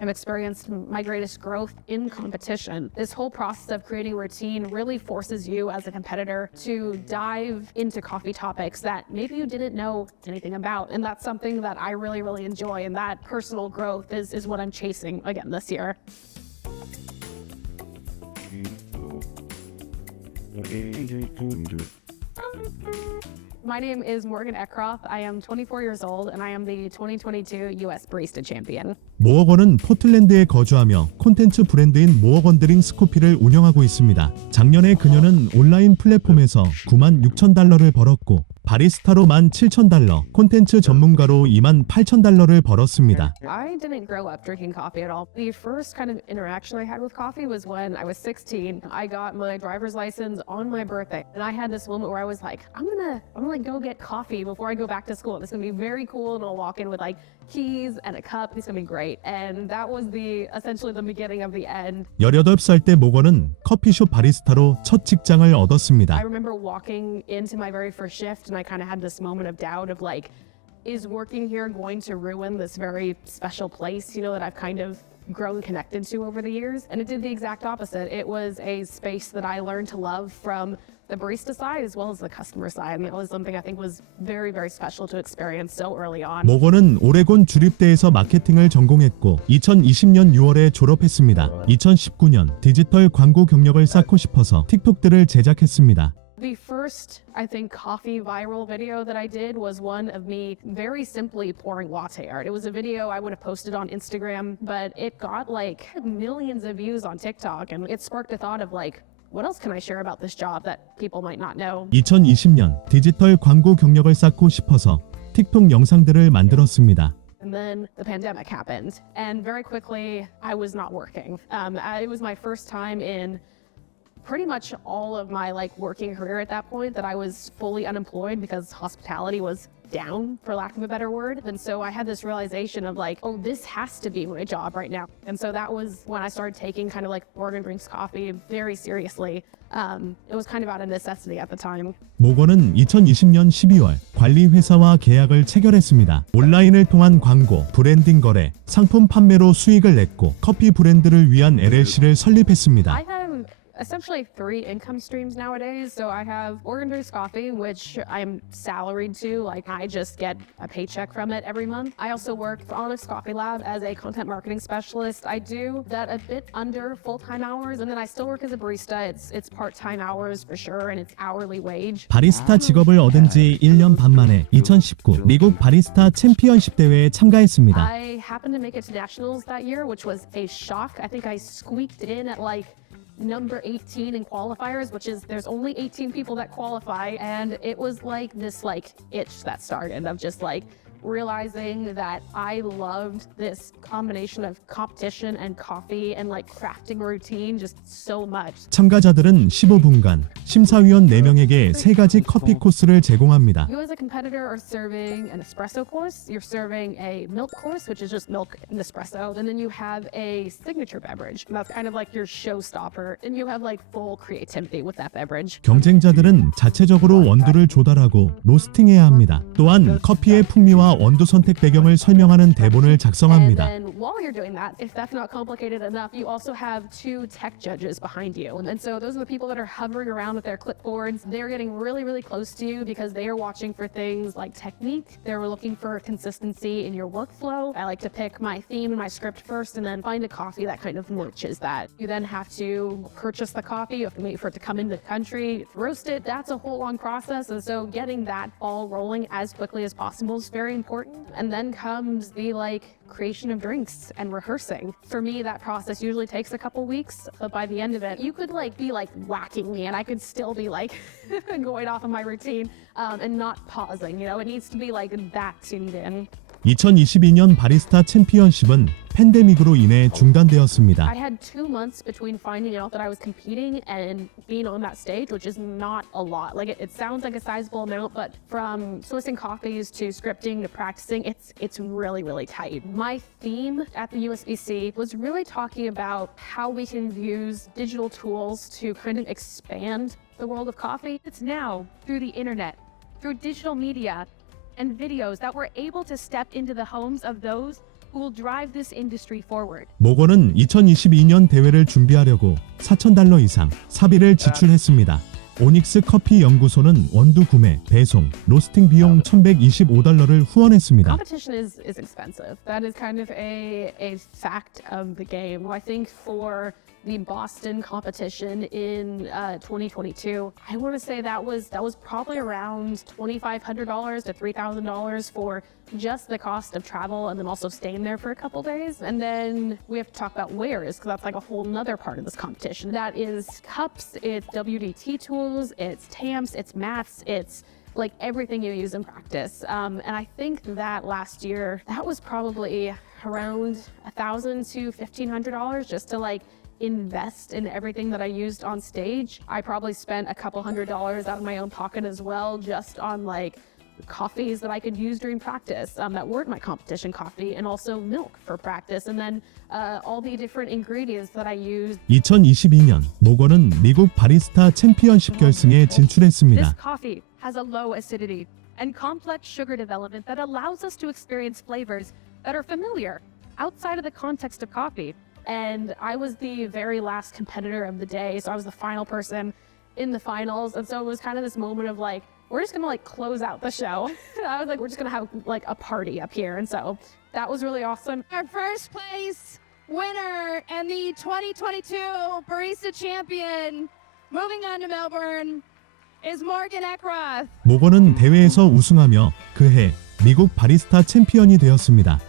I've experienced my greatest growth in competition. This whole process of creating a routine really forces you as a competitor to dive into coffee topics that maybe you didn't know anything about. And that's something that I really, really enjoy. And that personal growth is what I'm chasing again this year. My name is Morgan Eckroth. I am 24 years old and I am the 2022 US Barista Champion. 모어건은 포틀랜드에 거주하며 콘텐츠 브랜드인 모어건 드링스 커피를 운영하고 있습니다. 작년에 그녀는 온라인 플랫폼에서 $96,000를 벌었고 바리스타로 $17,000, 콘텐츠 전문가로 $28,000를 벌었습니다. I didn't grow up drinking coffee at all. The first kind of interaction I had with coffee was when I was 16. I got my driver's license on my birthday, and I had this moment where I was like, I'm gonna go get coffee before I go back to school. It's gonna be very cool, and I'll walk in with like keys and a cup. It's gonna be great. And that was essentially the beginning of the end. 18살 때 모건은 커피숍 바리스타로 첫 직장을 얻었습니다. I remember walking into my very first shift, and I kind of had this moment of doubt of like, is working here going to ruin this very special place, that I've kind of grown connected to over the years? And it did the exact opposite. It was a space that I learned to love from the barista side as well as the customer side. And that was something I think was very, very special to experience so early on. 모건은 오레곤 주립대에서 마케팅을 전공했고 2020년 6월에 졸업했습니다. 2019년 디지털 광고 경력을 쌓고 싶어서 틱톡들을 제작했습니다. The first, I think, coffee viral video that I did was one of me very simply pouring latte art. It was a video I would have posted on Instagram, but it got like millions of views on TikTok, and it sparked a thought of like, what else can I share about this job that people might not know? 2020년 디지털 광고 경력을 쌓고 싶어서 틱톡 영상들을 만들었습니다. And then the pandemic happened, and very quickly I was not working. It was my first time in pretty much all of my working career at that point that I was fully unemployed because hospitality was down, for lack of a better word. And so I had this realization of oh, this has to be my job right now. And so that was when I started taking kind of Morgan drinks coffee very seriously. It was kind of out of necessity at the time. 모건은 2020년 12월 관리 회사와 계약을 체결했습니다. 온라인을 통한 광고, 브랜딩 거래, 상품 판매로 수익을 냈고 커피 브랜드를 위한 LLC를 설립했습니다. I have essentially 3 income streams nowadays. So I have Morgan Drinks Coffee, which I'm salaried to. I just get a paycheck from it every month. I also work for Honest Coffee Lab as a content marketing specialist. I do that a bit under full-time hours, and then I still work as a barista. It's part-time hours for sure, and it's hourly wage. 바리스타 직업을 얻은 지 1년 반 만에 2019 미국 바리스타 챔피언십 대회에 참가했습니다. I happened to make it to nationals that year, which was a shock. I think I squeaked in at number 18 in qualifiers, which is there's only 18 people that qualify, and it was this itch that started of just realizing that I loved this combination of competition and coffee and crafting routine just so much. 참가자들은 15분간 심사위원 4명에게 3가지 커피 코스를 제공합니다. You as a competitor are serving an espresso course, you're serving a milk course, which is just milk and espresso, and then you have a signature beverage. And that's kind of your showstopper, and you have full creativity with that beverage. 경쟁자들은 자체적으로 원두를 조달하고 로스팅해야 합니다. 또한 커피의 풍미와 원두 선택 배경을 설명하는 대본을 작성합니다. And then while you're doing that, if that's not complicated enough, you also have 2 tech judges behind you. And so those are the people that are hovering around with their clipboards. They're getting really, really close to you because they are watching for things like technique. They're looking for consistency in your workflow. I like to pick my theme and my script first and then find a coffee that kind of matches that. You then have to purchase the coffee. You have to wait for it to come into the country, roast it. That's a whole long process. And so getting that all rolling as quickly as possible is very important. And then comes the creation of drinks and rehearsing. For me, that process usually takes a couple weeks, but by the end of it, you could be whacking me and I could still be going off of my routine and not pausing. It needs to be that tuned in. 2022년 바리스타 챔피언십은 팬데믹으로 인해 중단되었습니다. I had 2 months between finding out that I was competing and being on that stage, which is not a lot. It sounds like a sizable amount, but from sourcing coffees to scripting to practicing, it's really, really tight. My theme at the USBC was really talking about how we can use digital tools to kind of expand the world of coffee. It's now through the internet, through digital media, and videos that we're able to step into the homes of those who will drive this industry forward. 모건은 2022년 대회를 준비하려고 $4,000 이상 사비를 지출했습니다. 오닉스 커피 연구소는 원두 구매, 배송, 로스팅 비용 $1,125를 후원했습니다. Competition is expensive. That is kind of a fact of the game. I think for the Boston competition in 2022, I want to say that was probably around $2,500 to $3,000 for just the cost of travel and then also staying there for a couple days. And then we have to talk about wares because that's like a whole nother part of this competition. That is cups, it's WDT tools, it's tamps, it's mats, it's like everything you use in practice. And I think that last year, that was probably around $1,000 to $1,500 just to like invest in everything that I used on stage. I probably spent a couple $100 out of my own pocket as well, just on like coffees that I could use during practice that weren't my competition coffee, and also milk for practice, and then all the different ingredients that I used. 2022년 모건은 미국 바리스타 챔피언십 결승에 진출했습니다. This coffee has a low acidity and complex sugar development that allows us to experience flavors that are familiar outside of the context of coffee. And I was the very last competitor of the day, so I was the final person in the finals, and so it was kind of this moment of like, we're just gonna like close out the show. I was like, we're just gonna have like a party up here, and so that was really awesome. Our first place winner and the 2022 Barista Champion, moving on to Melbourne, is Morgan. 모건은 대회에서 우승하며 그해 미국 바리스타 챔피언이 되었습니다.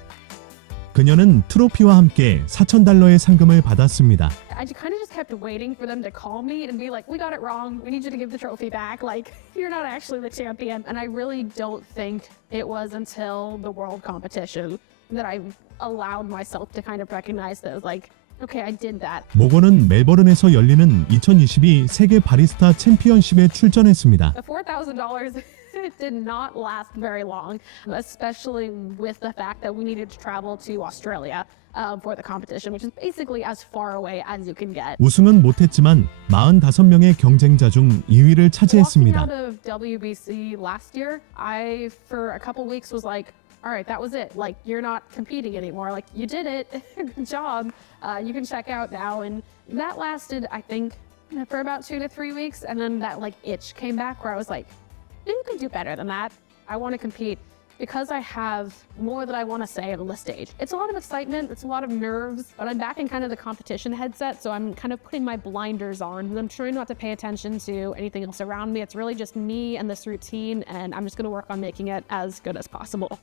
그녀는 트로피와 함께 $4,000의 상금을 받았습니다. I kind of just kept waiting for them to call me and be like, we got it wrong. We need you to give the trophy back. Like, you're not actually the champion. And I really don't think it was until the world competition that I allowed myself to kind of recognize that, like, okay, I did that. 모건은 멜버른에서 열리는 2022 세계 바리스타 챔피언십에 출전했습니다. The $4,000 did not last very long, especially with the fact that we needed to travel to Australia for the competition, which is basically as far away as you can get. 우승은 못했지만 45명의 경쟁자 중 2위를 Walking 차지했습니다. out of WBC last year, I for a couple weeks was like, all right, that was it. Like, you're not competing anymore. Like, you did it. Good job. You can check out now. And that lasted, I think, for about 2 to 3 weeks. And then that like itch came back where I was like, you can do better than that. I want to compete because I have more that I want to say on the stage. It's a lot of excitement. It's a lot of nerves, but I'm back in kind of the competition headset. So I'm kind of putting my blinders on. I'm trying not to pay attention to anything else around me. It's really just me and this routine. And I'm just going to work on making it as good as possible.